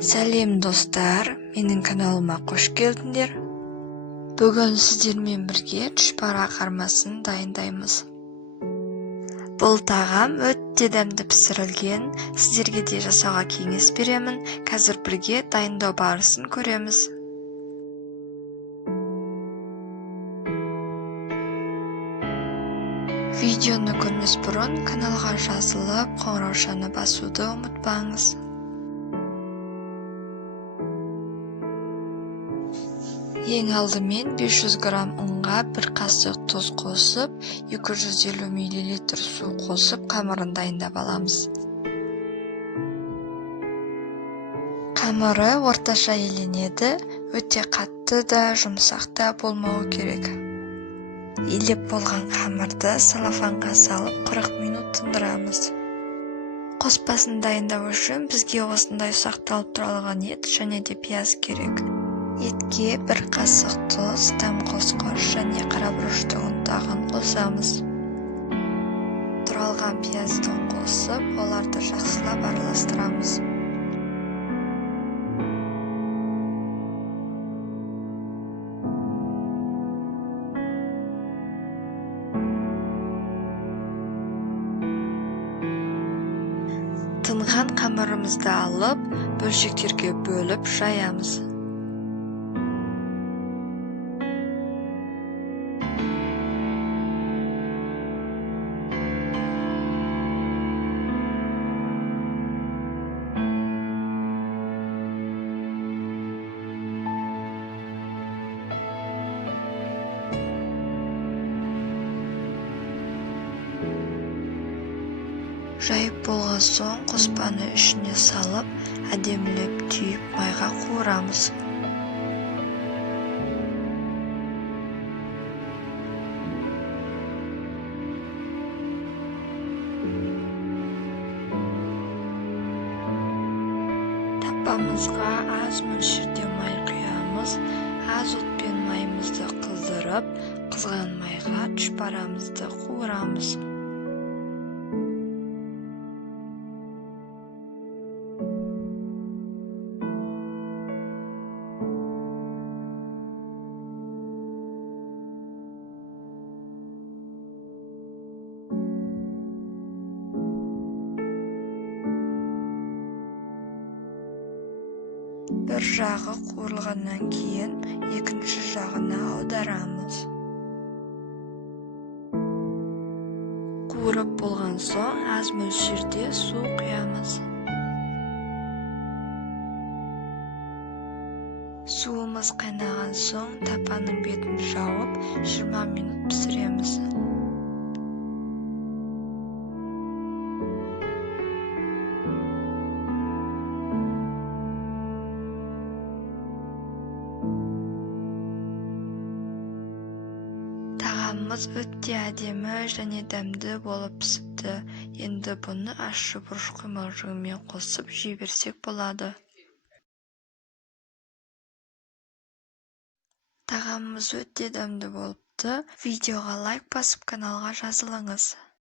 Сәлем достар, менің каналыма қош келдіңдер. Бүгін сіздермен бірге түшпара қармасын дайындаймыз. Бұл тағам өте дәмді пісірілген, сіздерге де жасауға кеңес беремін. Қазір бірге дайындау барысын көреміз. Видеоны көрмес бұрын каналға жазылып, қоңыраушаны басуды ұмытпаңыз. Ең алдымен 500 грамм ұнға 1 қасық тұз қосып, 250 мл су қосып, қамырын дайындап аламыз. Қамыры орташа еленеді, өте қатты да, жұмсақ та болмауы керек. Илеп болған қамырды салафанға салып 40 минут тындырамыз. Қоспасын дайындау үшін бізге осындай ұсақталып тұралған ет және де пияз керек. Етке 1 қасық тұз, там қосқыш және қарабұрыштың ұнтағын қосамыз. Тұралған пияздың қосып, оларды жақсылап араластырамыз. Тынған қамырымызды алып, бөлшектерге бөліп жаямыз. Жайып болған соң қоспаны ішіне салып, әдемілеп түйіп майға қуырамыз. Таппамызға аз мөлшерде май құямыз. Аз отпен майымызды қыздырып, қызған майға түшпарамызды қуырамыз. Бір жағы қуырылғаннан кейін, екінші жағына аударамыз. Қуырып болған соң, аз мөлшерде су құямыз. Суымыз қайнаған соң, тапаның бетін жауып, 20 минут пісіреміз. Тағамымыз өте әдемі және дәмді болып пісіпті. Енді бұны ащы бұрыш құймалжығымен қосып жей берсек болады. Тағамымыз өте дәмді болыпты. Видеоға лайк басып, каналға жазылыңыз.